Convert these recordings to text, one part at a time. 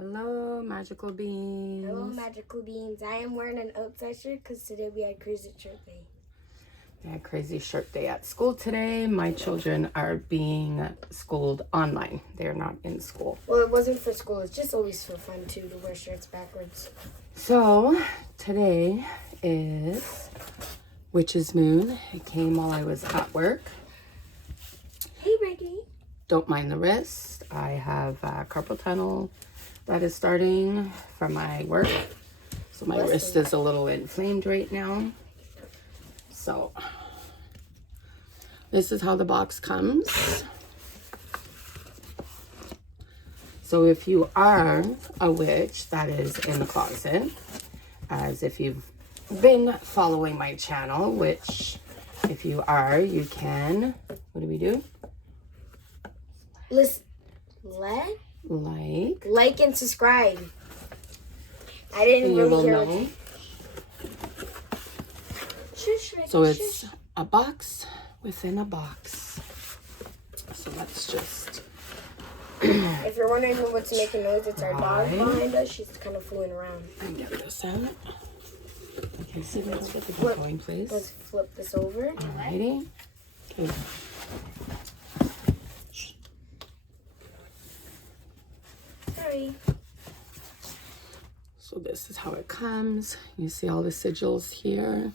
Hello, magical beings. Hello, magical beings. I am wearing an outside shirt because today we had crazy shirt day. We had crazy shirt day at school today. My children are being schooled online. They're not in school. Well, it wasn't for school. It's just always for fun, too, to wear shirts backwards. So, today is Witch's Moon. It came while I was at work. Hey, Reggie. Don't mind the wrist. I have carpal tunnel that is starting from my work. So my wrist is a little inflamed right now. So this is how the box comes. So if you are a witch that is in the closet, as if you've been following my channel, which if you are, you can, what do we do? Listen, like and subscribe. I didn't really hear it. So it's a box within a box. So let's just... If you're wondering what's making noise, it's our dog behind us. She's kind of fooling around. And get this out. Okay, sit down with the book going, please. Let's flip this over. Alrighty. Okay. Sorry. So this is how it comes. You see all the sigils here.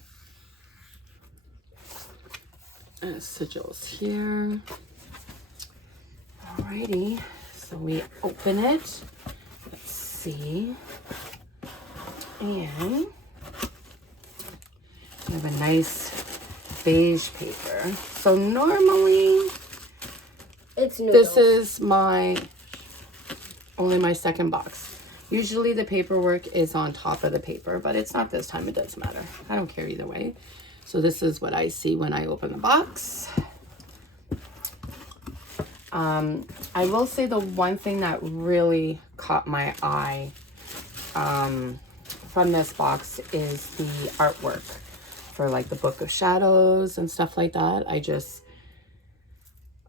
And sigils here. Alrighty. So we open it. Let's see. And we have a nice beige paper. So normally It's noodles. this is only my second box. Usually the paperwork is on top of the paper, but it's not this time. It doesn't matter. I don't care either way. So this is what I see when I open the box. I will say the one thing that really caught my eye from this box is the artwork for like the Book of Shadows and stuff like that.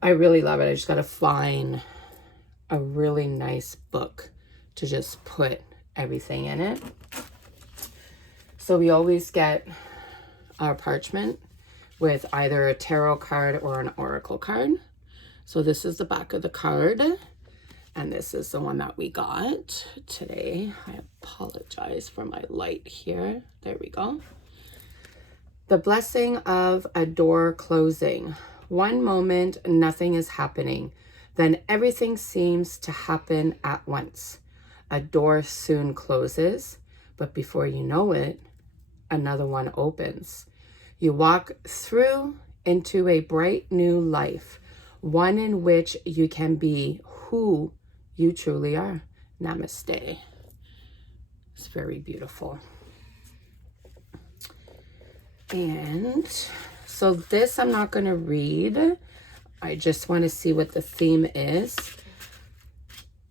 I really love it. I just got to find a really nice book to just put everything in it. So we always get our parchment with either a tarot card or an oracle card. So this is the back of the card, and this is the one that we got today. I apologize for my light here. There we go. The blessing of a door closing. One moment, nothing is happening. Then everything seems to happen at once. A door soon closes, but before you know it, another one opens. You walk through into a bright new life, one in which you can be who you truly are. Namaste. It's very beautiful. And so this I'm not going to read. I just want to see what the theme is.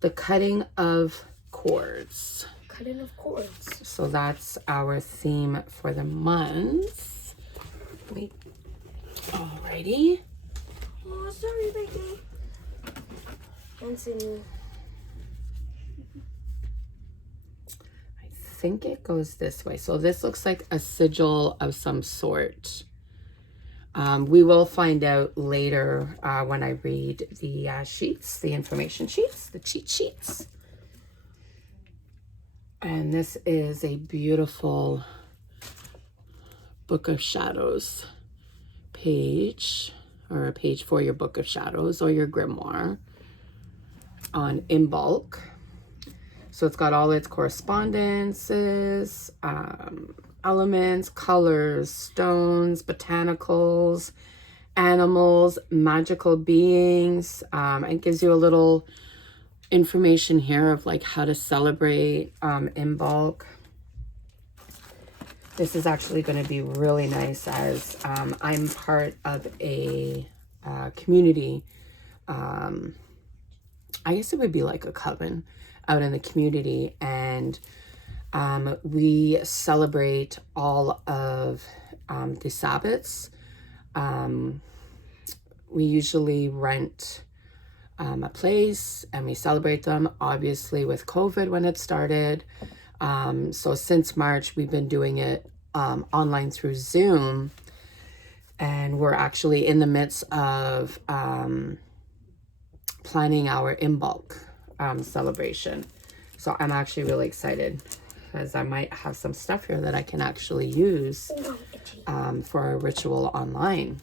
The cutting of cords. Cutting of cords. So that's our theme for the month. Wait. Alrighty. Oh, sorry, Becky. Continue. I think it goes this way. So this looks like a sigil of some sort. We will find out later when I read the sheets, the information sheets, the cheat sheets. And this is a beautiful Book of Shadows page, or a page for your Book of Shadows or your grimoire in bulk. So it's got all its correspondences, elements, colors, stones, botanicals, animals, magical beings. It gives you a little information here of like how to celebrate in bulk. This is actually going to be really nice as I'm part of a community. I guess it would be like a coven out in the community, and we celebrate all of the Sabbats. We usually rent a place, and we celebrate them, obviously with COVID when it started. So since March, we've been doing it online through Zoom, and we're actually in the midst of planning our in bulk celebration. So I'm actually really excited because I might have some stuff here that I can actually use for a ritual online.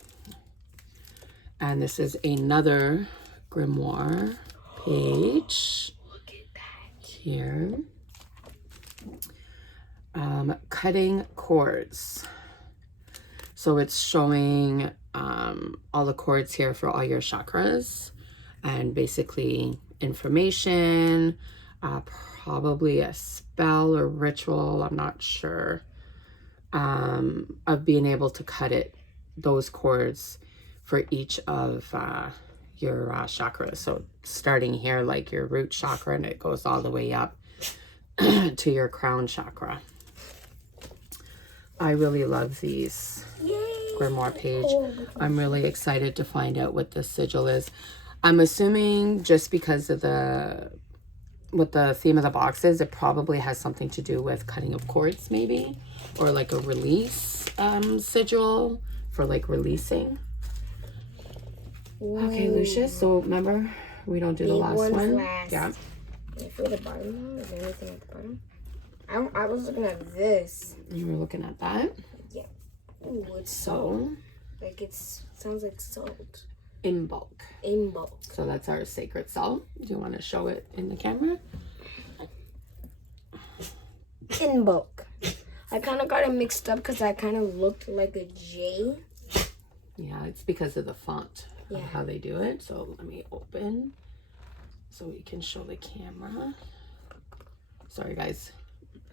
And this is another grimoire page. Look at that. Here. Cutting cords. So it's showing all the cords here for all your chakras, and basically information, probably a spell or ritual, I'm not sure, of being able to cut those cords for each of your chakras. So starting here, like your root chakra, and it goes all the way up to your crown chakra. I really love these. Yay. Grimoire page. I'm really excited to find out what this sigil is. I'm assuming just because of what the theme of the box is, it probably has something to do with cutting of cords, maybe, or like a release sigil for like releasing. Okay, Lucius, so remember, we don't do the last one. Yeah. For the bottom, is there anything at the bottom? I was looking at this. You were looking at that? Yeah. Ooh, it's so like sounds like salt. In bulk. In bulk. So that's our sacred salt. Do you want to show it in the camera? In bulk. I kind of got it mixed up because I kind of looked like a J. Yeah, it's because of the font of how they do it. So let me open so we can show the camera. Sorry, guys.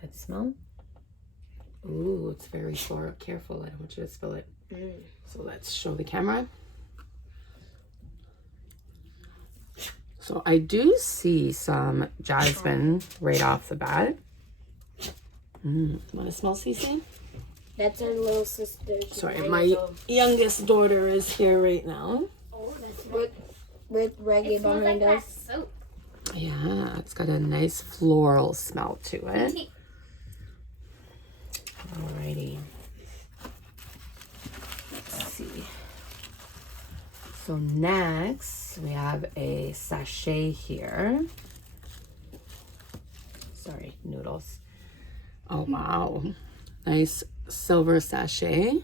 That smell? Ooh, it's very careful. I don't want you to spill it. So let's show the camera. So I do see some jasmine right off the bat. Want to smell, Cece? That's our little sister. Sorry, my youngest daughter is here right now. Oh, that's with reggae behind us. Soap. Yeah, it's got a nice floral smell to it. Alrighty. Let's see. So next we have a sachet here. Sorry, noodles. Oh wow. Nice silver sachet.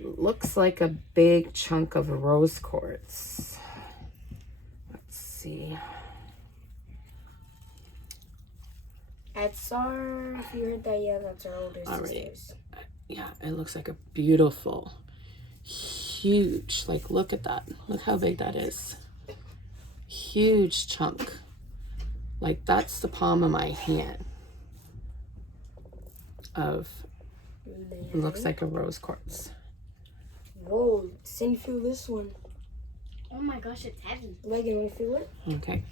Looks like a big chunk of rose quartz. Let's see. That's our, if you heard that, yeah, that's our older sisters. Yeah, it looks like a beautiful, huge, like look at that. Look how big that is. Huge chunk. Like that's the palm of my hand of, it looks like a rose quartz. Whoa, Cindy, feel this one. Oh my gosh, it's heavy. Megan, want to feel it? Okay.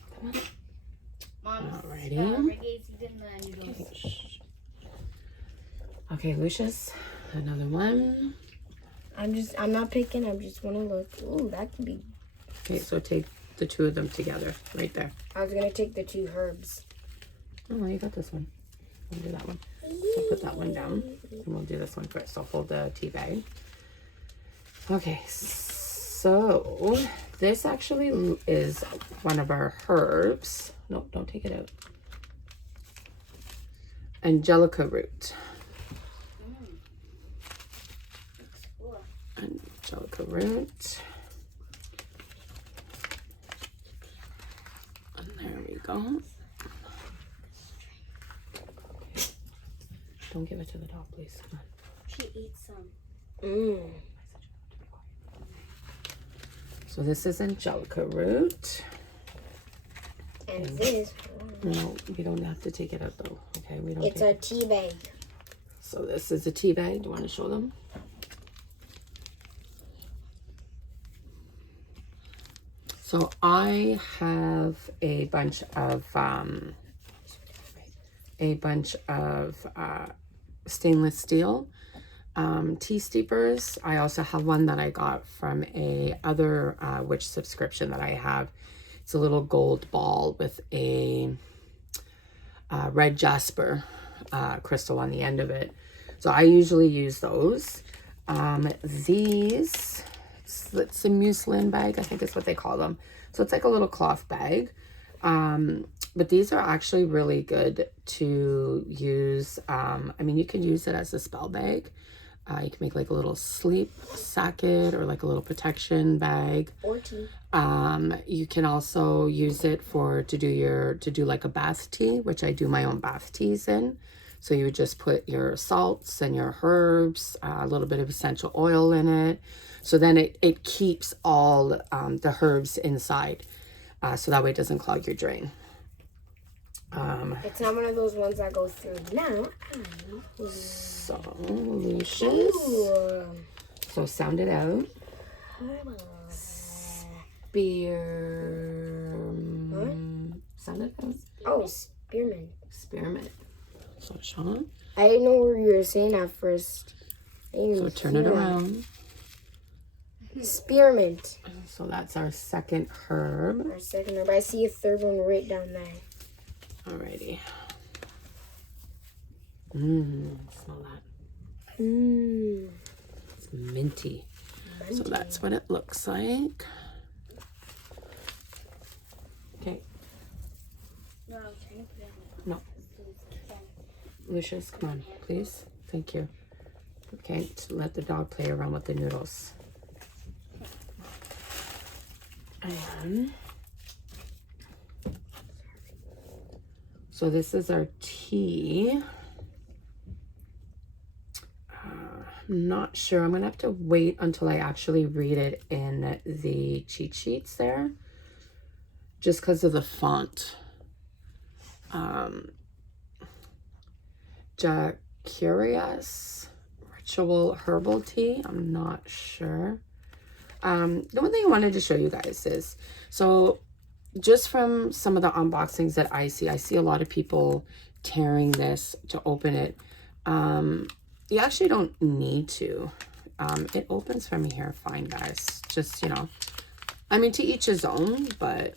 Mom's Alrighty. reggae's eating the noodles. Okay, Lucius, another one. I'm not picking, I just want to look. Ooh, that could be. Okay, so take the two of them together, right there. I was going to take the two herbs. Oh, well, you got this one. We'll do that one. So put that one down, and we'll do this one first. So hold the tea bag. Okay, so this actually is one of our herbs. Nope, don't take it out. Angelica root. Angelica root. And there we go. Don't give it to the dog, please. Come on. She eats some. So this is Angelica root. And this. No, we don't have to take it out though. Okay, we don't. It's a tea bag. So this is a tea bag. Do you want to show them? So I have a bunch of stainless steel tea steepers. I also have one that I got from a other witch subscription that I have. It's It's a little gold ball with a red jasper crystal on the end of it. So I usually use those. These, it's a muslin bag, I think is what they call them. So it's like a little cloth bag. But these are actually really good to use. I mean, you can use it as a spell bag. You can make like a little sleep sacket or like a little protection bag. Or tea. You can also use it to do like a bath tea, which I do my own bath teas in. So you would just put your salts and your herbs, a little bit of essential oil in it. So then it keeps all the herbs inside. So that way it doesn't clog your drain. It's not one of those ones that go through now. So, Lucius. Ooh. So sound it out. Sound it out. Oh, spearmint. Spearmint. So Sean. I didn't know what you were saying at first. So turn it around. Spearmint. So that's our second herb. Our second herb. I see a third one right down there. Alrighty. Smell that. It's minty. So that's what it looks like. Okay. No, I'm trying to put it on. No. Lucius, come on, please. Thank you. Okay, to let the dog play around with the noodles. And so this is our tea. I'm not sure. I'm going to have to wait until I actually read it in the cheat sheets there. Just because of the font. Jacarius Ritual Herbal Tea. I'm not sure. The one thing I wanted to show you guys is, so just from some of the unboxings that I see a lot of people tearing this to open it. You actually don't need to. It opens from here fine, guys. Just, you know, I mean, to each his own, but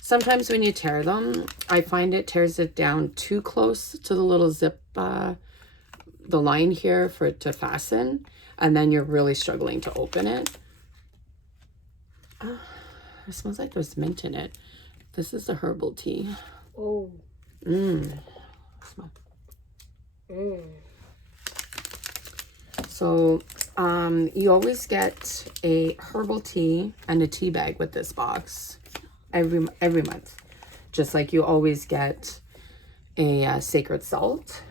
sometimes when you tear them, I find it tears it down too close to the little zip, the line here for it to fasten, and then you're really struggling to open it. It smells like there's mint in it. This is the herbal tea. Oh. Smell. So, you always get a herbal tea and a tea bag with this box every month. Just like you always get a sacred salt.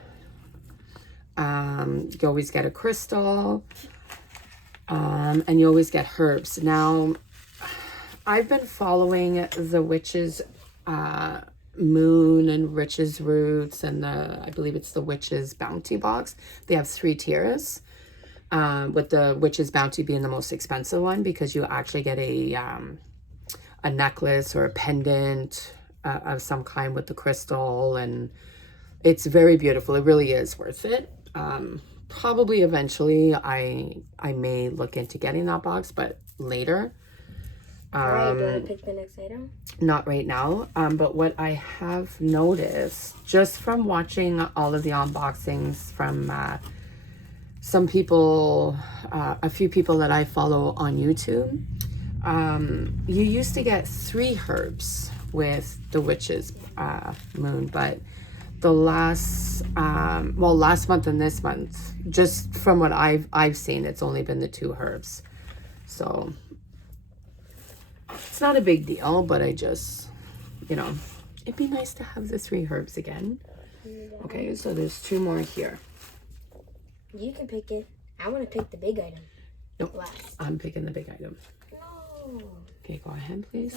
You always get a crystal. And you always get herbs. Now, I've been following the Witch's Moon and Witch's Roots and I believe it's the Witch's Bounty box. They have 3 tiers. With the Witch's Bounty being the most expensive one because you actually get a necklace or a pendant of some kind with the crystal, and it's very beautiful. It really is worth it. Probably eventually I may look into getting that box, but later. Alright, do you want to pick the next item? Not right now, but what I have noticed just from watching all of the unboxings from some people, a few people that I follow on YouTube, you used to get 3 herbs with the Witch's Moon, but the last month and this month, just from what I've seen, it's only been the 2 herbs. So it's not a big deal, but I just, you know, it'd be nice to have the 3 herbs again. Okay, so there's 2 more here. You can pick it. I want to pick the big item. Nope, Last. I'm picking the big item. No. Okay, go ahead, please.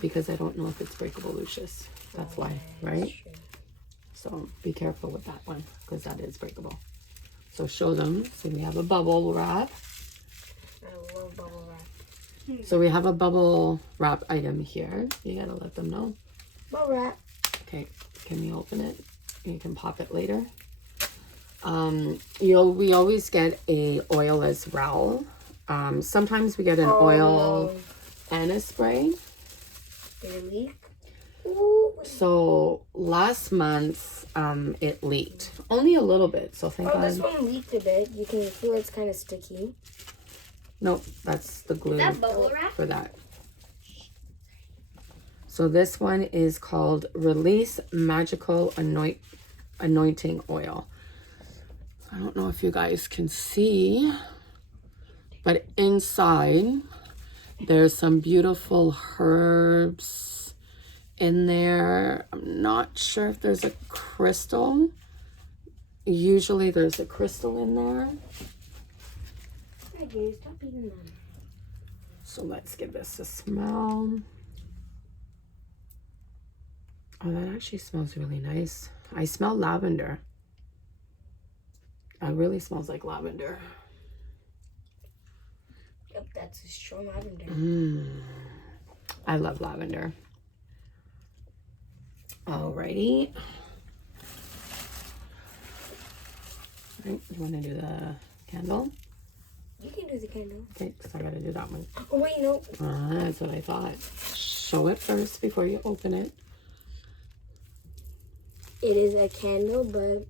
Because I don't know if it's breakable, Lucius. That's why, right? So be careful with that one, because that is breakable. So show them. So we have a bubble wrap. I love bubble wrap. So we have a bubble wrap item here. You gotta let them know. Bubble wrap. Okay, can you open it? You can pop it later. We always get a oil as well. Sometimes we get an oil and a spray. Did it leak? Ooh. So last month, it leaked. Only a little bit, so thank Oh, this God. one leaked a bit. You can feel it's kind of sticky. Nope, that's the glue Is that bubble wrap? for that. So this one is called Release Magical Anointing Oil. I don't know if you guys can see, but inside there's some beautiful herbs in there. I'm not sure if there's a crystal. Usually there's a crystal in there. Okay, stop eating them. So let's give this a smell. Oh, that actually smells really nice. I smell lavender. It really smells like lavender. Yep, that's a strong lavender. I love lavender. Alrighty. Right, you want to do the candle? You can do the candle. Okay, because I got to do that one. Oh, wait, no. That's what I thought. Show it first before you open it. It is a candle, but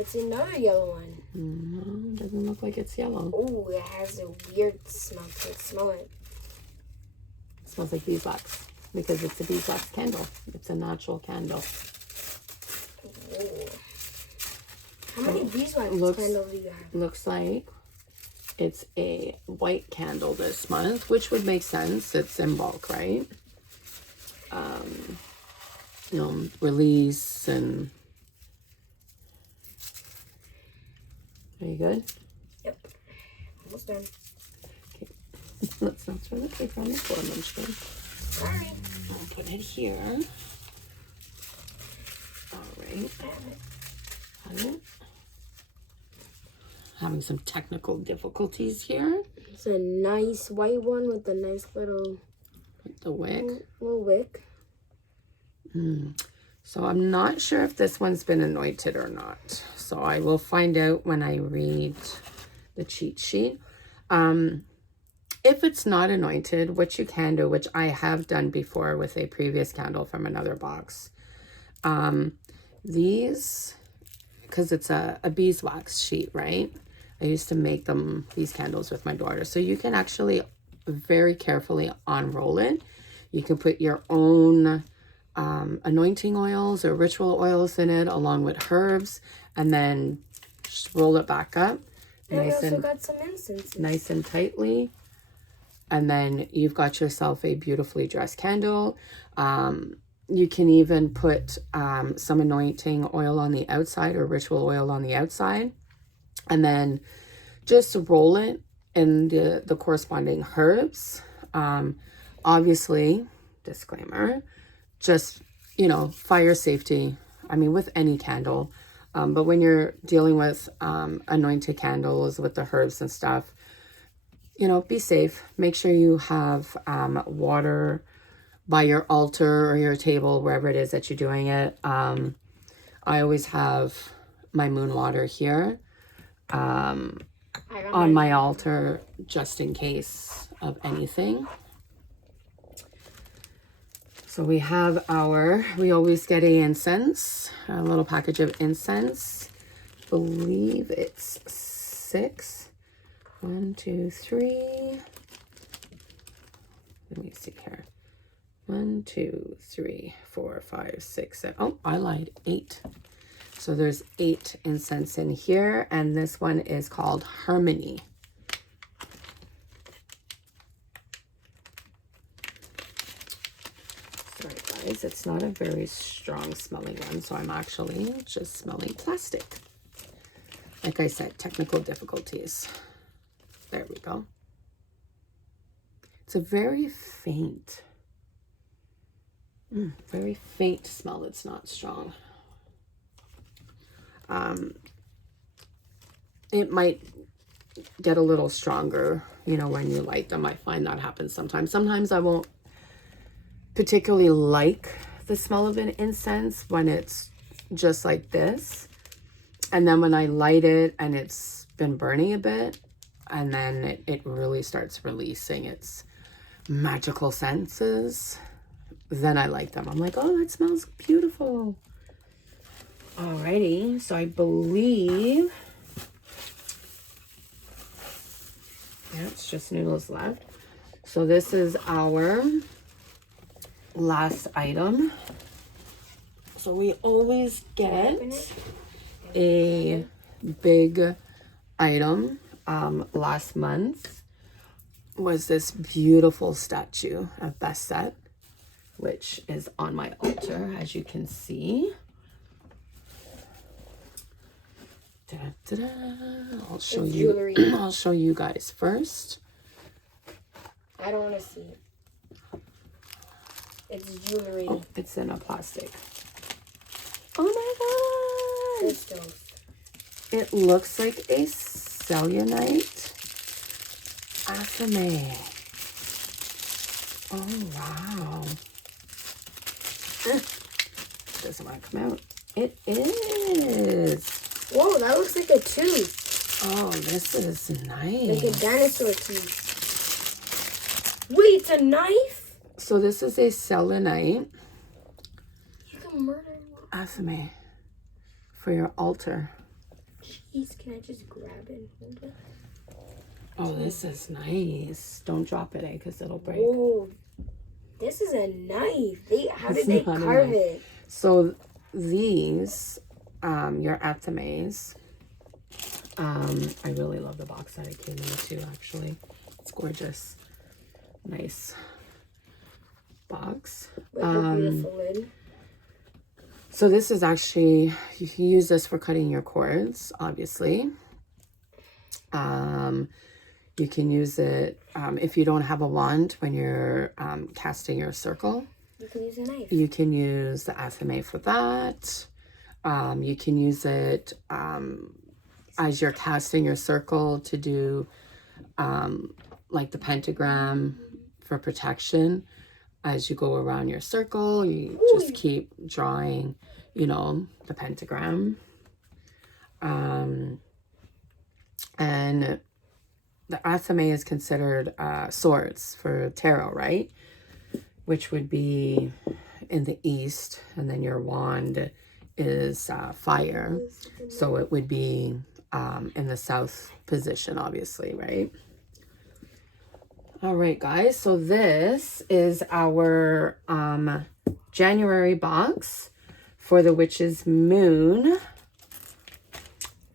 it's another yellow one. No, doesn't look like it's yellow. Oh, it has a weird smell to it. Smell it. It smells like beeswax because it's a beeswax candle. It's a natural candle. Whoa. How many beeswax looks- candles do you have? Looks like it's a white candle this month, which would make sense. It's in bulk, right? You know, release and... Are you good? Yep. Almost done. Let's not throw the paper on the floor, Munchkin. Sorry. I'll put it here. All right. Got it. Having some technical difficulties here It's a nice white one with a nice little with the wick. wick. So I'm not sure if this one's been anointed or not. So I will find out when I read the cheat sheet. If it's not anointed, which you can do, which I have done before with a previous candle from another box. These, because it's a beeswax sheet, right? I used to make these candles with my daughter. So you can actually very carefully unroll it. You can put your own anointing oils or ritual oils in it along with herbs, and then just roll it back up And we nice also and got some incense. nice and tightly, and then you've got yourself a beautifully dressed candle. You can even put some anointing oil on the outside or ritual oil on the outside, and then just roll it in the corresponding herbs. Obviously, disclaimer, just, you know, fire safety. I mean, with any candle, but when you're dealing with anointed candles with the herbs and stuff, you know, be safe. Make sure you have water by your altar or your table, wherever it is that you're doing it. I always have my moon water here on my altar, just in case of anything. So we have we always get a incense, a little package of incense. I believe it's 6. 1, 2, 3. Let me see here. 1, 2, 3, 4, 5, 6, 7. Oh, I lied. 8. So there's 8 incense in here, and this one is called Harmony. Sorry guys, it's not a very strong smelling one, so I'm actually just smelling plastic. Like I said, technical difficulties. There we go. It's a very faint smell. It's not strong. It might get a little stronger, you know, when you light them. I find that happens sometimes. Sometimes I won't particularly like the smell of an incense when it's just like this. And then when I light it and it's been burning a bit, and then it really starts releasing its magical senses, then I like them. I'm like, oh, that smells beautiful. Alrighty, so I believe, yeah, it's just noodles left. So this is our last item. So we always get a big item. Last month was this beautiful statue of Bastet, which is on my altar, as you can see. Da-da-da. I'll show It's you. jewelry. I'll show you guys first. I don't want to see it. It's jewelry. Oh, it's in a plastic. Oh my god! Crystals. It looks like a cellulite asame. Oh wow! Doesn't want to come out. It is. Whoa, that looks like a tooth. Oh, this is nice. Like a dinosaur tooth. Wait, it's a knife? So this is a selenite You can murder one. asame for your altar. Jeez, can I just grab it and hold it? Oh, this is nice. Don't drop it, because it'll break. Whoa, this is a knife. How It's did they not a carve knife. it? So these, your atames, I really love the box that it came in too, actually. It's gorgeous. Nice box. With the beautiful lid. So this is actually, you can use this for cutting your cords, obviously. You can use it if you don't have a wand when you're casting your circle. You can use a knife. You can use the asame for that. You can use it as you're casting your circle to do like the pentagram for protection. As you go around your circle, you just keep drawing, you know, the pentagram. And the asame is considered swords for tarot, right? Which would be in the east, and then your wand is fire. So it would be in the south position, obviously, right? All right, guys. So this is our January box for the Witch's Moon.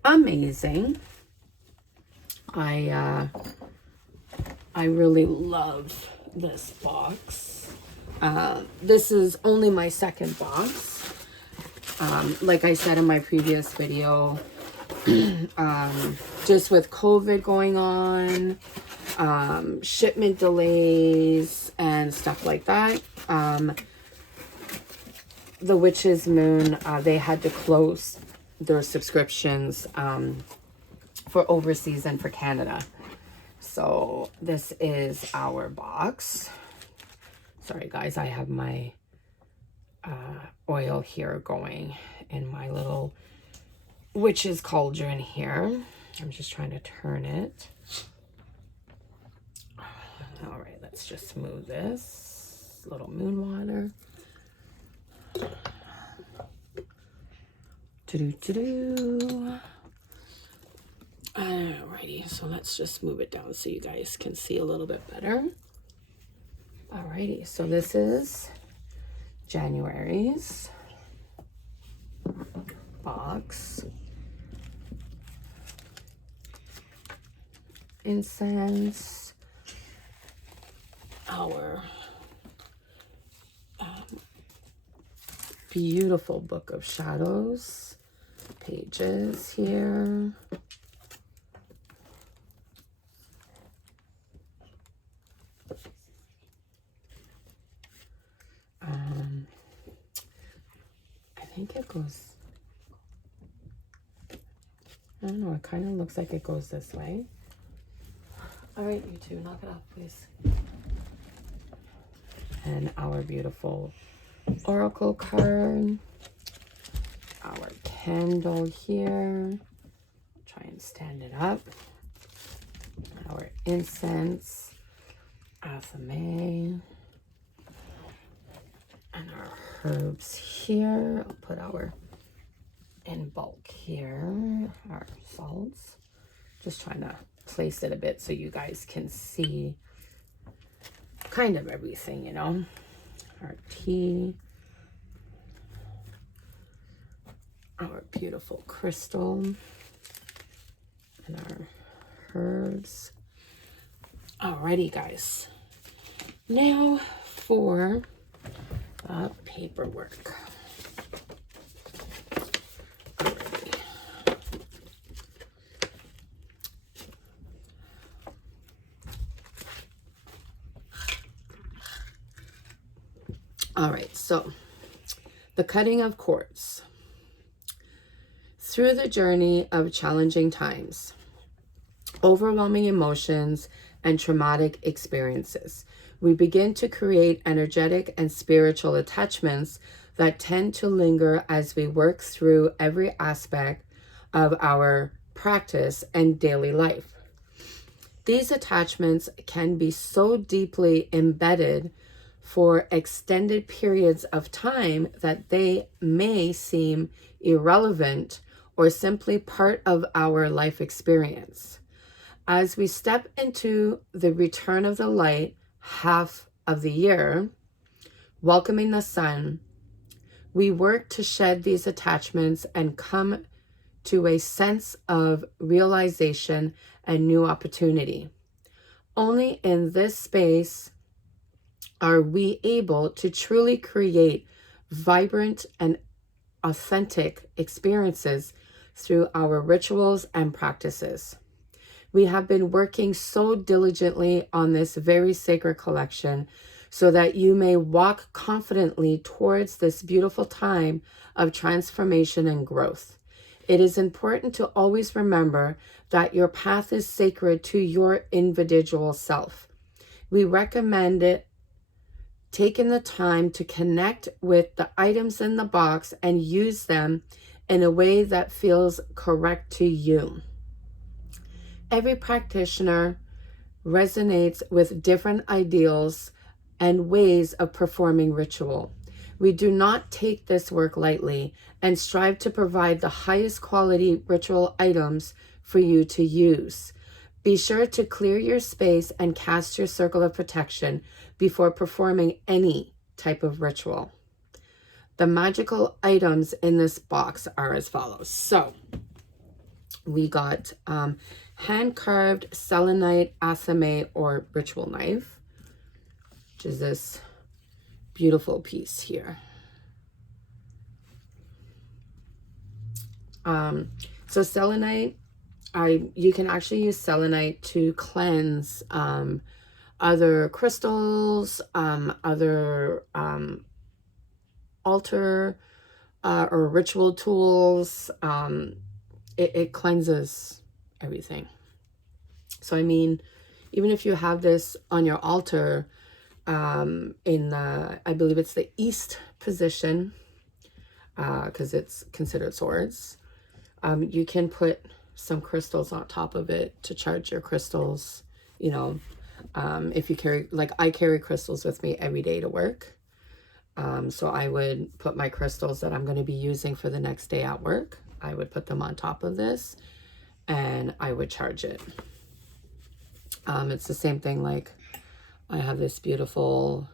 Amazing. I really love this box. This is only my second box. Like I said in my previous video, just with COVID going on, shipment delays and stuff like that, the Witch's Moon, they had to close their subscriptions for overseas and for Canada. So this is our box. Sorry guys, I have my oil here going in my little witch's cauldron here. I'm just trying to turn it. All right, let's just smooth this. Little moon water. Do-do-do-do. Alrighty, so let's just move it down so you guys can see a little bit better. Alrighty, so this is January's box. Incense. Our beautiful Book of Shadows pages here. I think it goes, I don't know, it kind of looks like it goes this way. All right, you two, knock it off, please. And our beautiful oracle card. Our candle here. Try and stand it up. Our incense. Asame. And our herbs here. I'll put our in bulk here, our salts. Just trying to place it a bit so you guys can see kind of everything, you know. Our tea, our beautiful crystal, and our herbs. Alrighty, guys. Now for paperwork. All right, so the cutting of cords. Through the journey of challenging times, overwhelming emotions, and traumatic experiences, we begin to create energetic and spiritual attachments that tend to linger as we work through every aspect of our practice and daily life. These attachments can be so deeply embedded for extended periods of time that they may seem irrelevant or simply part of our life experience. As we step into the return of the light half of the year, welcoming the sun, we work to shed these attachments and come to a sense of realization and new opportunity. Only in this space are we able to truly create vibrant and authentic experiences through our rituals and practices. We have been working so diligently on this very sacred collection so that you may walk confidently towards this beautiful time of transformation and growth. It is important to always remember that your path is sacred to your individual self. We recommend it taking the time to connect with the items in the box and use them in a way that feels correct to you. Every practitioner resonates with different ideals and ways of performing ritual. We do not take this work lightly and strive to provide the highest quality ritual items for you to use. Be sure to clear your space and cast your circle of protection before performing any type of ritual. The magical items in this box are as follows. So we got hand-carved selenite athame or ritual knife, which is this beautiful piece here. So selenite, you can actually use selenite to cleanse other crystals, other altar or ritual tools. It cleanses everything. So I mean, even if you have this on your altar in the, I believe it's the east position, because it's considered swords, you can put some crystals on top of it to charge your crystals. You know, if you carry, like I carry crystals with me every day to work. So I would put my crystals that I'm going to be using for the next day at work, I would put them on top of this and I would charge it. It's the same thing, like I have this beautiful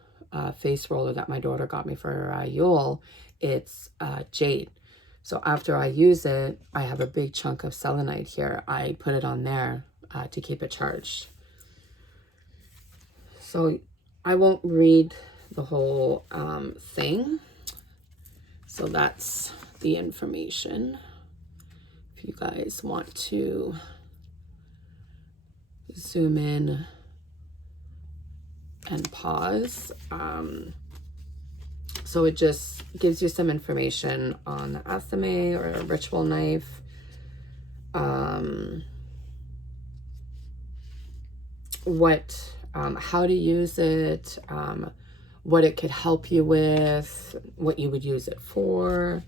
face roller that my daughter got me for Yule. It's jade. So after I use it, I have a big chunk of selenite here. I put it on there to keep it charged. So I won't read the whole thing. So that's the information. If you guys want to zoom in and pause. So it just gives you some information on the athame or a ritual knife. How to use it, what it could help you with, what you would use it for.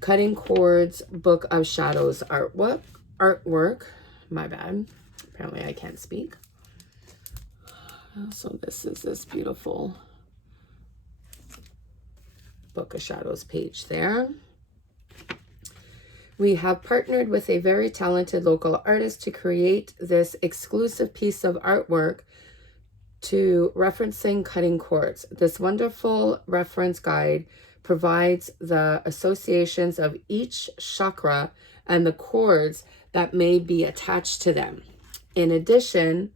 Cutting Cords, Book of Shadows artwork. My bad. Apparently I can't speak. So this is this beautiful Book of Shadows page there. We have partnered with a very talented local artist to create this exclusive piece of artwork to referencing cutting cords. This wonderful reference guide provides the associations of each chakra and the cords that may be attached to them. In addition,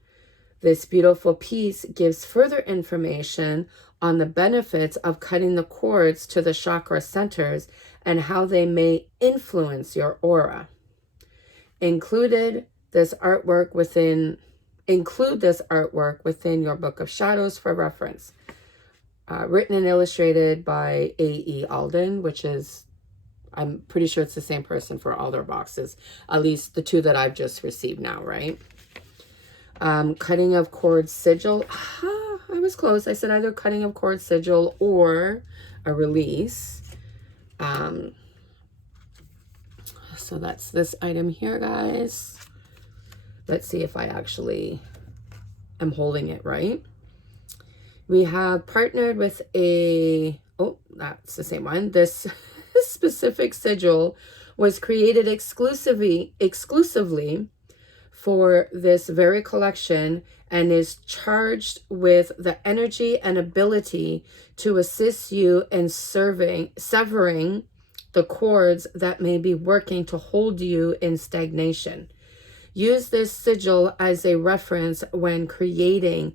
this beautiful piece gives further information on the benefits of cutting the cords to the chakra centers and how they may influence your aura. Include this artwork within your Book of Shadows for reference. Written and illustrated by A.E. Alden, which is, I'm pretty sure it's the same person for all their boxes, at least the two that I've just received now, right? Cutting of cord sigil. I was close. I said either cutting of cord sigil or a release. So that's this item here, guys. Let's see if I actually am holding it right. We have partnered with that's the same one. This specific sigil was created exclusively for this very collection and is charged with the energy and ability to assist you in severing the cords that may be working to hold you in stagnation. Use this sigil as a reference when creating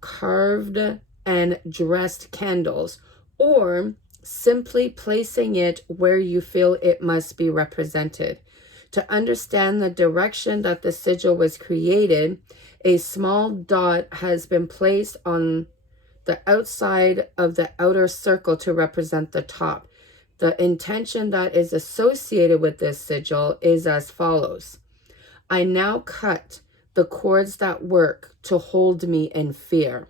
carved and dressed candles, or simply placing it where you feel it must be represented. To understand the direction that the sigil was created, a small dot has been placed on the outside of the outer circle to represent the top. The intention that is associated with this sigil is as follows. I now cut the cords that work to hold me in fear.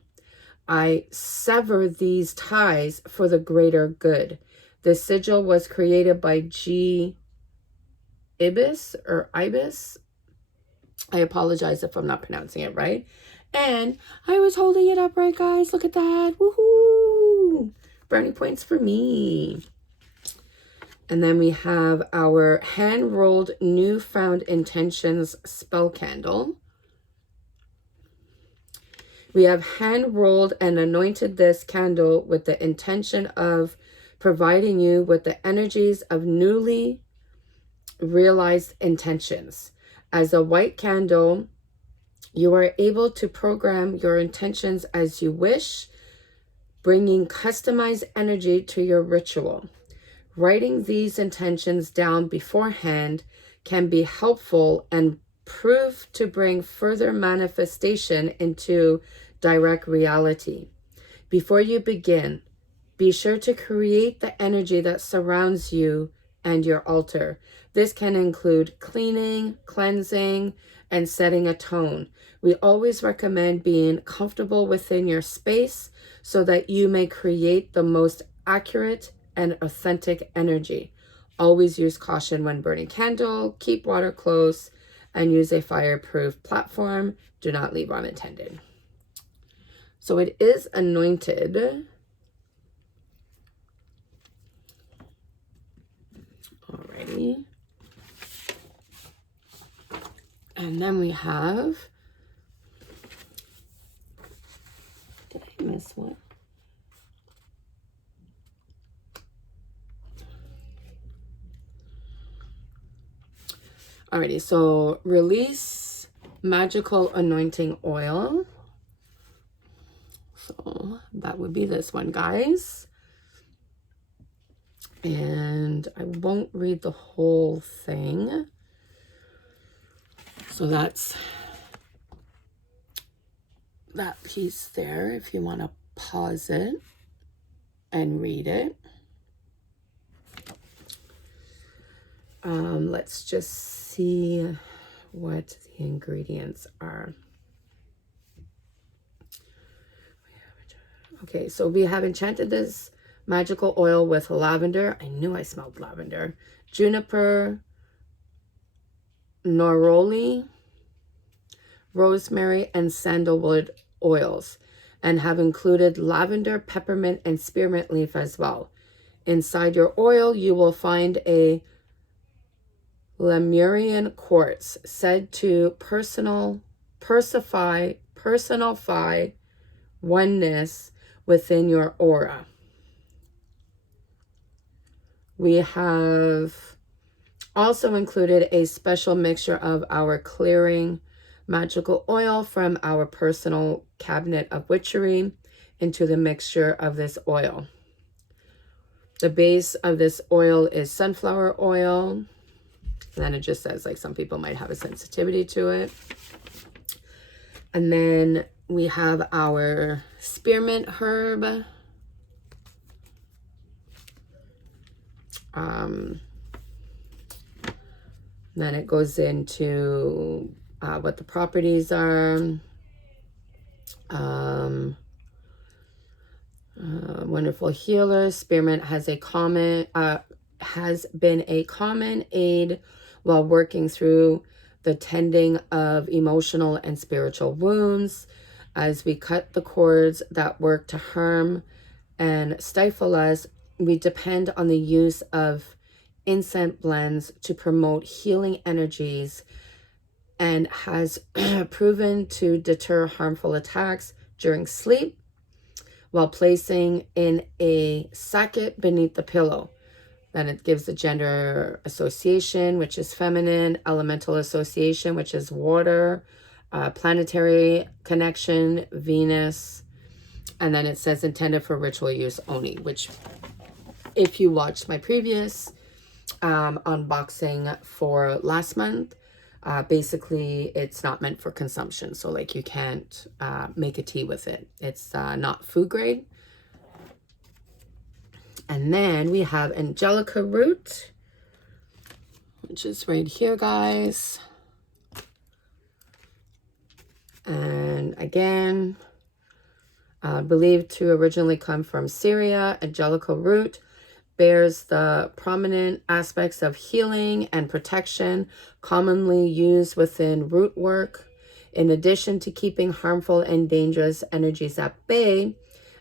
I sever these ties for the greater good. The sigil was created by G. Ibis. I apologize if I'm not pronouncing it right. And I was holding it up right, guys. Look at that. Woohoo! Brownie points for me. And then we have our hand-rolled Newfound Intentions spell candle. We have hand-rolled and anointed this candle with the intention of providing you with the energies of newly realized intentions. As a white candle, you are able to program your intentions as you wish, bringing customized energy to your ritual. Writing these intentions down beforehand can be helpful and prove to bring further manifestation into direct reality. Before you begin, be sure to create the energy that surrounds you and your altar. This can include cleaning, cleansing, and setting a tone. We always recommend being comfortable within your space so that you may create the most accurate and authentic energy. Always use caution when burning candle, keep water close, and use a fireproof platform. Do not leave unattended. So it is anointed. Alrighty. And then we have, did I miss one? Alrighty, so release magical anointing oil. So that would be this one, guys. And I won't read the whole thing. So that's that piece there, if you want to pause it and read it. Let's just see what the ingredients are. Okay, so we have enchanted this magical oil with lavender. I knew I smelled lavender. Juniper, neroli, rosemary, and sandalwood oils. and have included lavender, peppermint, and spearmint leaf as well. Inside your oil, you will find a Lemurian quartz said to personify oneness within your aura. We have also included a special mixture of our clearing magical oil from our personal cabinet of witchery into the mixture of this oil. The base of this oil is sunflower oil. And then it just says, like, some people might have a sensitivity to it. And then we have our spearmint herb. Then it goes into what the properties are. Wonderful healer. Spearmint has been a common aid while working through the tending of emotional and spiritual wounds. As we cut the cords that work to harm and stifle us, we depend on the use of incense blends to promote healing energies, and has proven to deter harmful attacks during sleep while placing in a socket beneath the pillow. Then it gives the gender association, which is feminine, elemental association, which is water, planetary connection, Venus, and then it says intended for ritual use only, which if you watched my previous unboxing for last month, basically it's not meant for consumption. So like you can't make a tea with it. It's not food grade. And then we have Angelica root, which is right here, guys. And again, believed to originally come from Syria, Angelica root bears the prominent aspects of healing and protection commonly used within root work. In addition to keeping harmful and dangerous energies at bay,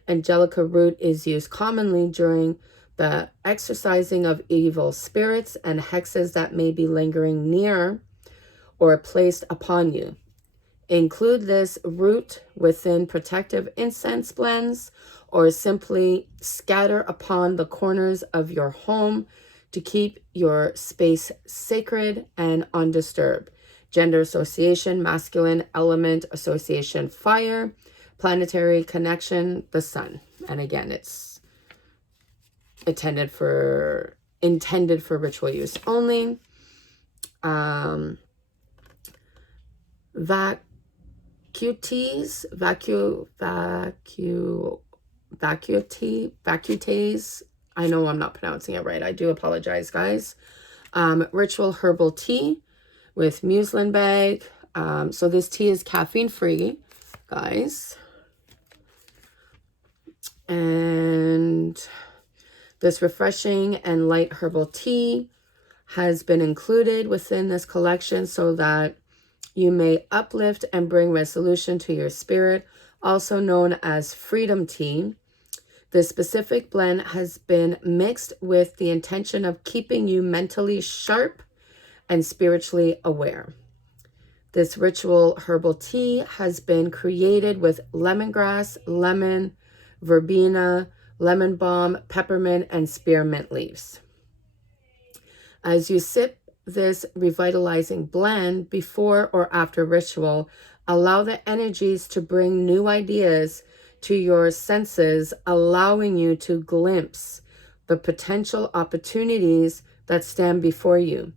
Angelica root is used commonly during the exorcising of evil spirits and hexes that may be lingering near or placed upon you. Include this root within protective incense blends or simply scatter upon the corners of your home to keep your space sacred and undisturbed. Gender association, masculine element association, fire, planetary connection, the sun. And again, it's intended for ritual use only. Vacutase. I know I'm not pronouncing it right. I do apologize, guys. Ritual herbal tea with muslin bag. So this tea is caffeine free, guys. And this refreshing and light herbal tea has been included within this collection so that you may uplift and bring resolution to your spirit, also known as freedom tea. This specific blend has been mixed with the intention of keeping you mentally sharp and spiritually aware. This ritual herbal tea has been created with lemongrass, lemon, verbena, lemon balm, peppermint, and spearmint leaves. As you sip this revitalizing blend before or after ritual, allow the energies to bring new ideas to your senses, allowing you to glimpse the potential opportunities that stand before you.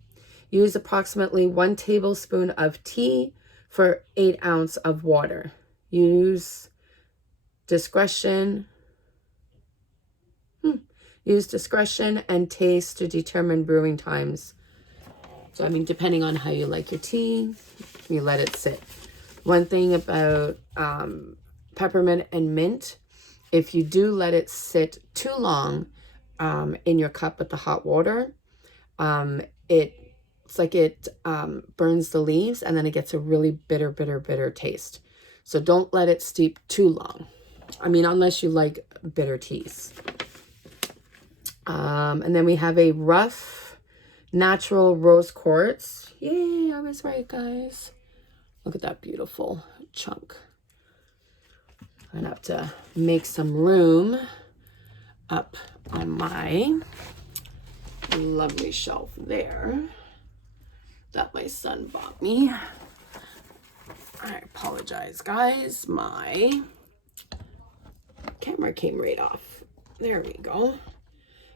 Use approximately 1 tablespoon of tea for 8 ounces of water. Use discretion. Use discretion and taste to determine brewing times. So, I mean, depending on how you like your tea, you let it sit. One thing about peppermint and mint, if you do let it sit too long in your cup with the hot water, it's like it burns the leaves, and then it gets a really bitter taste. So don't let it steep too long. I mean, unless you like bitter teas. And then we have a rough natural rose quartz. Yay, I was right, guys. Look at that beautiful chunk. I'm gonna have to make some room up on my lovely shelf there that my son bought me. I apologize, guys. My camera came right off. There we go.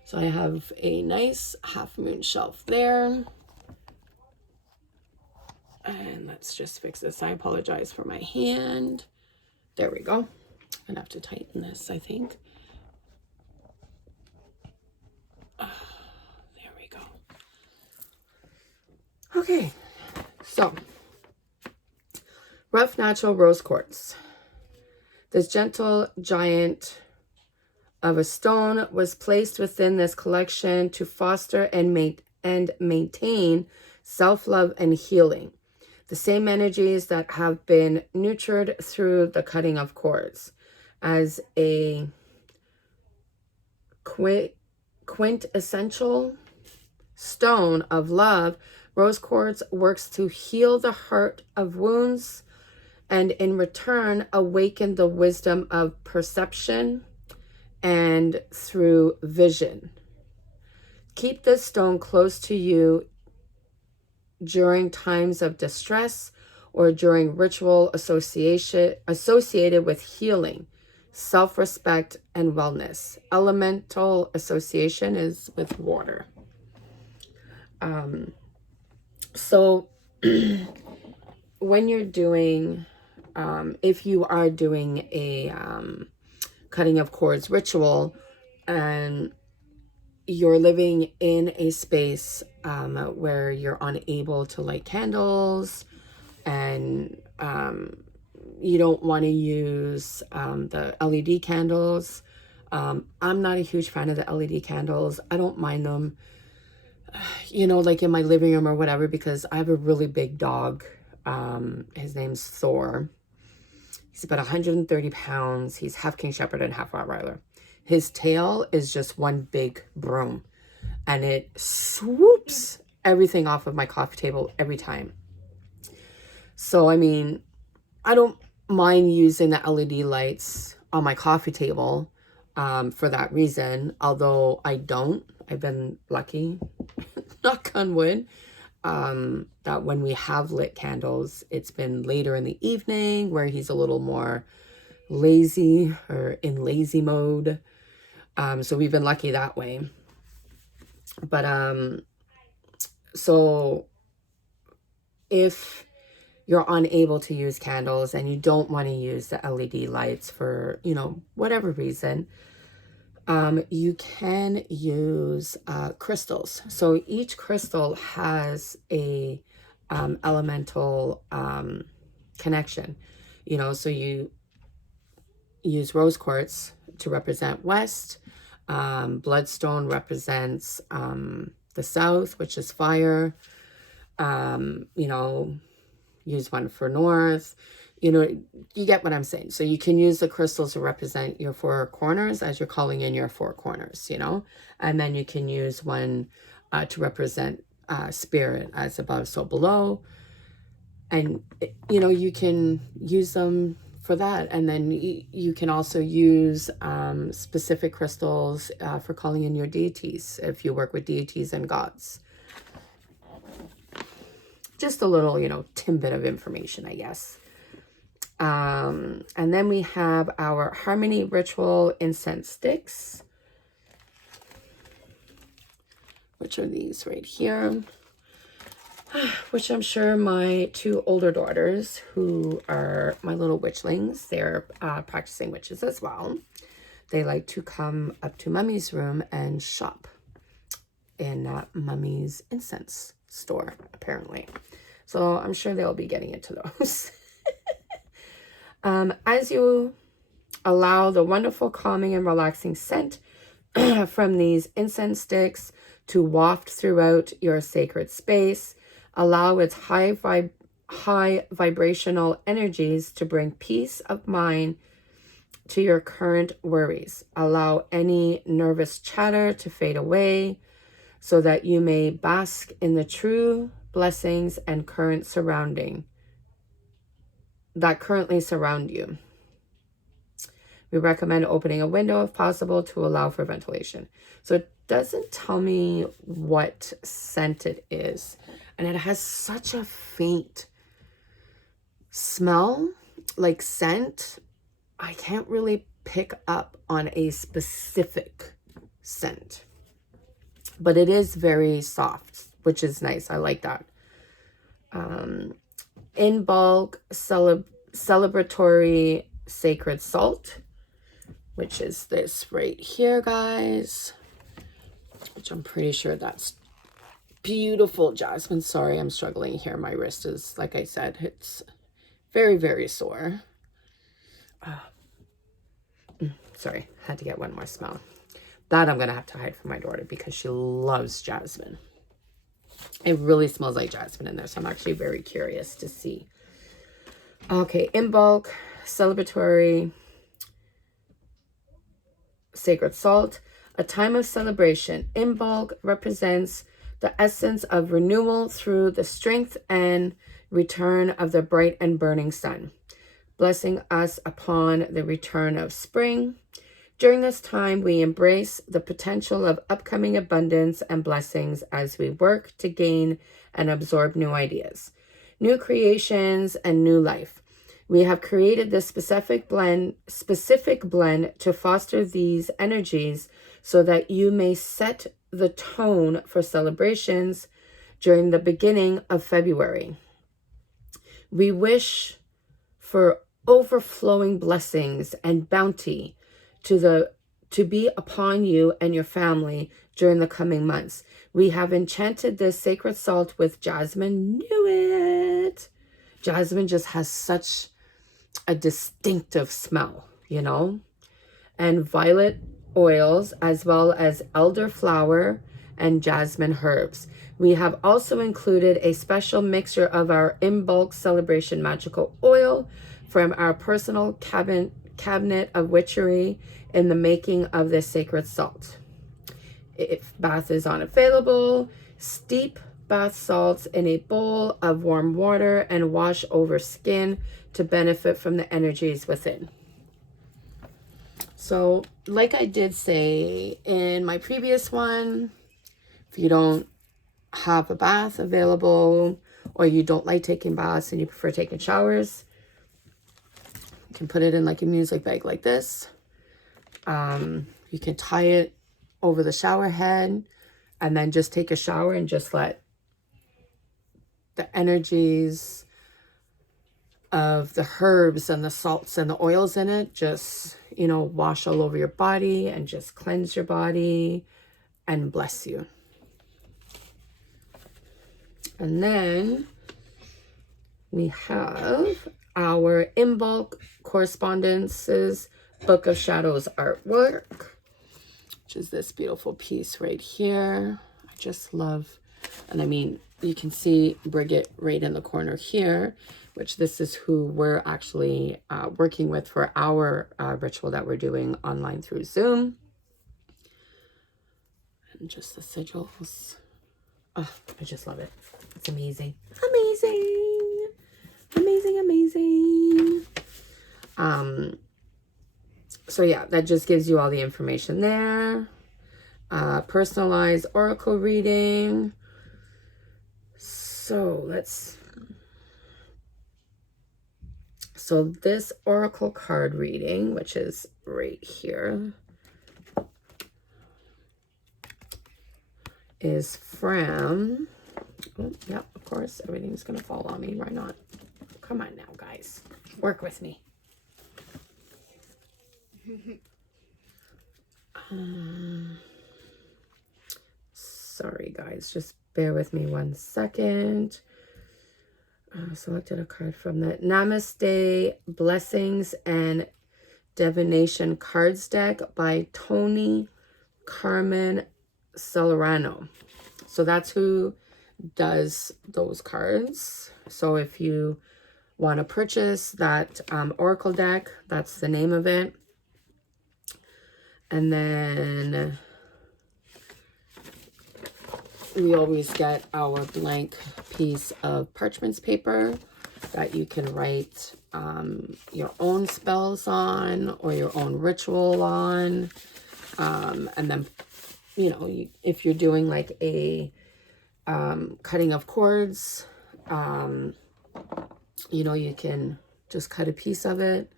So I have a nice half moon shelf there. And let's just fix this. I apologize for my hand. There we go. I'm gonna have to tighten this, I think. There we go. Okay, so rough natural rose quartz. This gentle giant of a stone was placed within this collection to foster and maintain self-love and healing. The same energies that have been nurtured through the cutting of cords. As a quintessential stone of love, rose quartz works to heal the heart of wounds and in return awaken the wisdom of perception and through vision. Keep this stone close to you during times of distress or during ritual associated with healing, self-respect, and wellness. Elemental association is with water. So when you're doing, if you are doing a cutting of cords ritual and you're living in a space where you're unable to light candles and you don't want to use the LED candles. I'm not a huge fan of the LED candles. I don't mind them, you know, like in my living room or whatever, because I have a really big dog. His name's Thor. He's about 130 pounds. He's half King Shepherd and half Rottweiler. His tail is just one big broom, and it swoops everything off of my coffee table every time. So, I mean, I don't mind using the LED lights on my coffee table for that reason, although I don't. I've been lucky, knock on wood, that when we have lit candles, it's been later in the evening where he's a little more lazy or in lazy mode. So we've been lucky that way. But so if you're unable to use candles and you don't want to use the LED lights for, you know, whatever reason, you can use crystals. So each crystal has a elemental connection, you know, so you use rose quartz to represent west. Bloodstone represents the south, which is fire. You know, use one for north. You know, you get what I'm saying. So you can use the crystals to represent your four corners as you're calling in your four corners, you know, and then you can use one to represent spirit, as above, so below. And, you know, you can use them for that. And then you can also use specific crystals for calling in your deities if you work with deities and gods. Just a little, you know, tidbit of information, I guess. And then we have our Harmony Ritual incense sticks, which are these right here, which I'm sure my two older daughters, who are my little witchlings, they're practicing witches as well. They like to come up to Mummy's room and shop in Mummy's incense store, apparently. So I'm sure they'll be getting into those. As you allow the wonderful calming and relaxing scent from these incense sticks to waft throughout your sacred space, allow its high vibrational energies to bring peace of mind to your current worries. Allow any nervous chatter to fade away so that you may bask in the true blessings and that currently surround you. We recommend opening a window if possible to allow for ventilation. So it doesn't tell me what scent it is. And it has such a faint smell, like scent. I can't really pick up on a specific scent. But it is very soft, which is nice. I like that. In bulk celebratory sacred salt, which is this right here, guys, which I'm pretty sure that's beautiful jasmine. Sorry, I'm struggling here. My wrist is, like I said, it's very, very sore. Sorry, had to get one more smell. That I'm gonna have to hide from my daughter because she loves jasmine. It really smells like jasmine in there, so I'm actually very curious to see. Okay, in bulk celebratory sacred salt, a time of celebration. In bulk represents the essence of renewal through the strength and return of the bright and burning sun, blessing us upon the return of spring. During this time, we embrace the potential of upcoming abundance and blessings as we work to gain and absorb new ideas, new creations, and new life. We have created this specific blend to foster these energies so that you may set the tone for celebrations during the beginning of February. We wish for overflowing blessings and bounty to be upon you and your family during the coming months. We have enchanted this sacred salt with jasmine. Knew it. Jasmine just has such a distinctive smell, you know, and violet oils, as well as elderflower and jasmine herbs. We have also included a special mixture of our in bulk celebration magical oil from our personal cabinet of witchery in the making of this sacred salt. If bath is unavailable, steep bath salts in a bowl of warm water and wash over skin to benefit from the energies within. So, like I did say in my previous one, if you don't have a bath available or you don't like taking baths and you prefer taking showers, you can put it in like a music bag like this. You can tie it over the shower head and then just take a shower and just let the energies of the herbs and the salts and the oils in it just, you know, wash all over your body and just cleanse your body and bless you. And then we have our in bulk correspondences Book of Shadows artwork, which is this beautiful piece right here. I just love, and I mean, you can see Bridget right in the corner here, which this is who we're actually working with for our ritual that we're doing online through Zoom. And just the sigils. Oh, I just love it. It's amazing. Amazing. Amazing, amazing. So yeah, that just gives you all the information there. Personalized oracle reading. So this oracle card reading, which is right here, is from, oh, yeah, of course, everything's going to fall on me. Why not? Come on now, guys. Work with me. Sorry, guys. Just bear with me 1 second. Selected a card from the Namaste Blessings and Divination Cards deck by Tony Carmen Celerano. So that's who does those cards. So if you want to purchase that Oracle deck, that's the name of it. And then we always get our blank piece of parchment paper that you can write your own spells on or your own ritual on. And then, you know, if you're doing like a cutting of cords, you know, you can just cut a piece of it,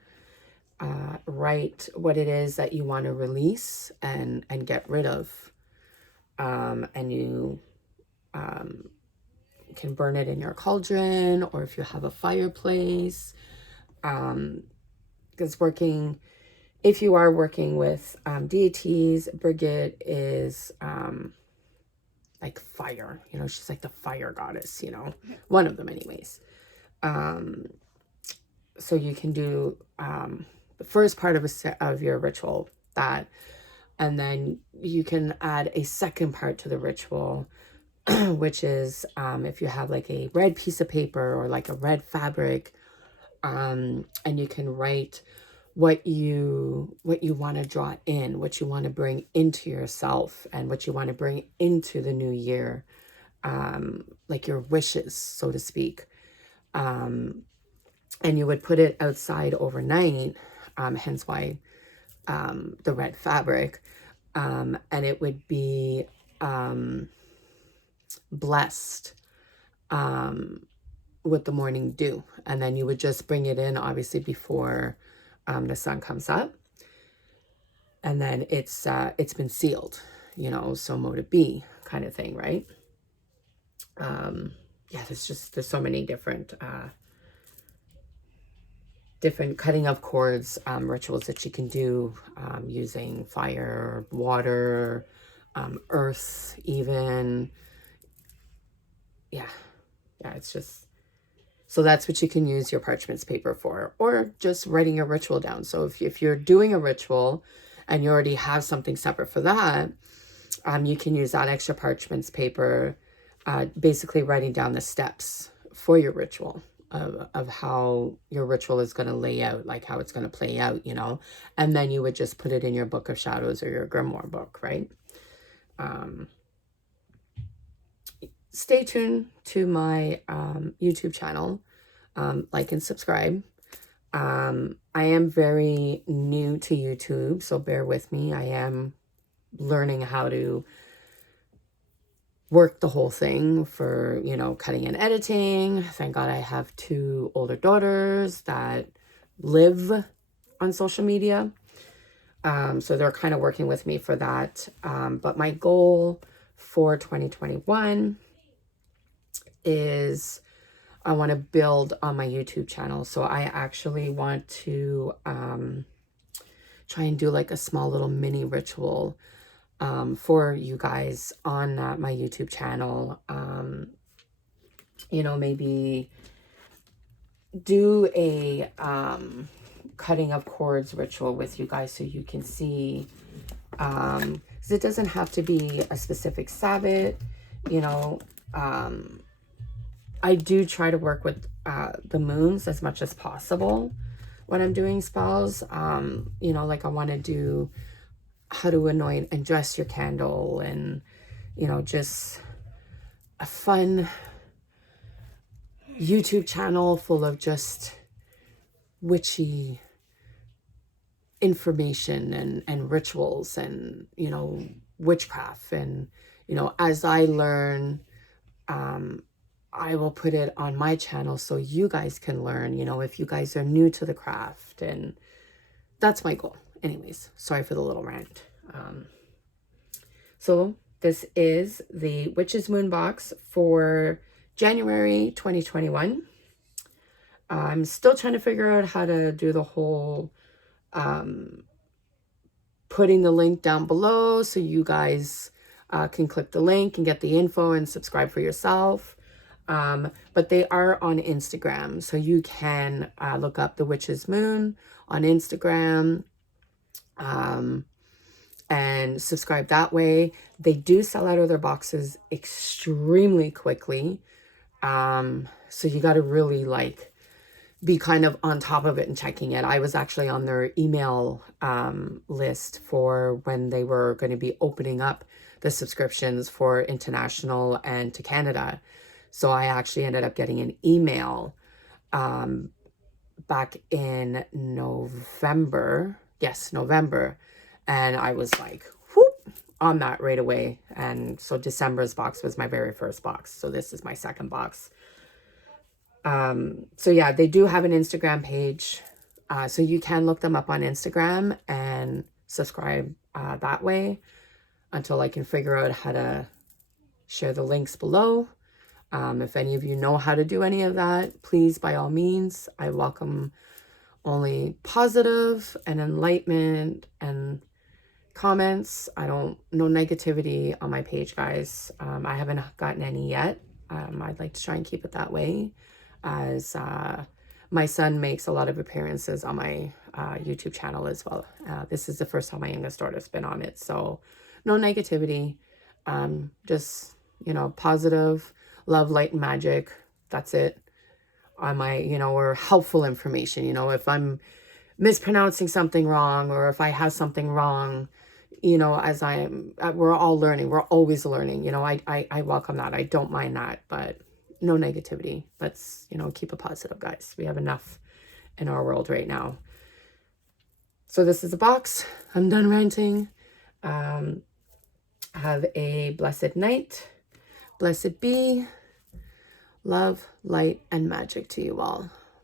write what it is that you want to release and get rid of. And you can burn it in your cauldron, or if you have a fireplace. Because if you are working with deities, Brigid is like fire, you know, she's like the fire goddess, you know, one of them anyways. So you can do the first part of your ritual, that, and then you can add a second part to the ritual, which is if you have like a red piece of paper or like a red fabric, and you can write what you want to draw in, what you want to bring into yourself, and what you want to bring into the new year, like your wishes, so to speak. And you would put it outside overnight, hence why the red fabric, and it would be blessed with the morning dew. And then you would just bring it in, obviously, before the sun comes up. And then it's been sealed, you know, so mote it be, kind of thing, right? Yeah, there's so many different cutting of cords rituals that you can do using fire, water, earth, even. Yeah, it's just, so that's what you can use your parchment paper for, or just writing a ritual down. So if you're doing a ritual and you already have something separate for that, you can use that extra parchment paper, basically writing down the steps for your ritual of how your ritual is going to lay out, like how it's going to play out, you know, and then you would just put it in your book of shadows or your grimoire book, right? Stay tuned to my YouTube channel, like and subscribe. I am very new to YouTube, so bear with me. I am learning how to work the whole thing for, you know, cutting and editing. Thank God I have 2 older daughters that live on social media. So they're kind of working with me for that. But my goal for 2021 is I want to build on my YouTube channel. So I actually want to try and do like a small little mini ritual for you guys on my YouTube channel. You know, maybe do a cutting of cords ritual with you guys so you can see, because it doesn't have to be a specific Sabbath, you know. I do try to work with the moons as much as possible when I'm doing spells. You know, like I want to do how to anoint and dress your candle, and, you know, just a fun YouTube channel full of just witchy information and rituals and, you know, witchcraft. And, you know, as I learn, I will put it on my channel so you guys can learn, you know, if you guys are new to the craft. And that's my goal. Anyways, sorry for the little rant. So this is the Witch's Moon box for January 2021. I'm still trying to figure out how to do the whole putting the link down below so you guys can click the link and get the info and subscribe for yourself. But they are on Instagram, so you can look up the Witch's Moon on Instagram and subscribe that way. They do sell out of their boxes extremely quickly, so you got to really like be kind of on top of it and checking it. I was actually on their email list for when they were going to be opening up the subscriptions for international and to Canada. So I actually ended up getting an email back in November. Yes, November. And I was like, whoop, on that right away. And so December's box was my very first box. So this is my second box. So yeah, they do have an Instagram page. So you can look them up on Instagram and subscribe that way until I can figure out how to share the links below. If any of you know how to do any of that, please, by all means, I welcome only positive and enlightenment and comments. No negativity on my page, guys. I haven't gotten any yet. I'd like to try and keep it that way, as my son makes a lot of appearances on my YouTube channel as well. This is the first time my youngest daughter's been on it, so no negativity. Just, positive, love, light, and magic. That's it. On my, or helpful information. If I'm mispronouncing something wrong, or if I have something wrong, as we're all learning. We're always learning. I welcome that. I don't mind that, but no negativity. Let's, keep it positive, guys. We have enough in our world right now. So this is a box. I'm done ranting. Have a blessed night. Blessed be. Love, light, and magic to you all.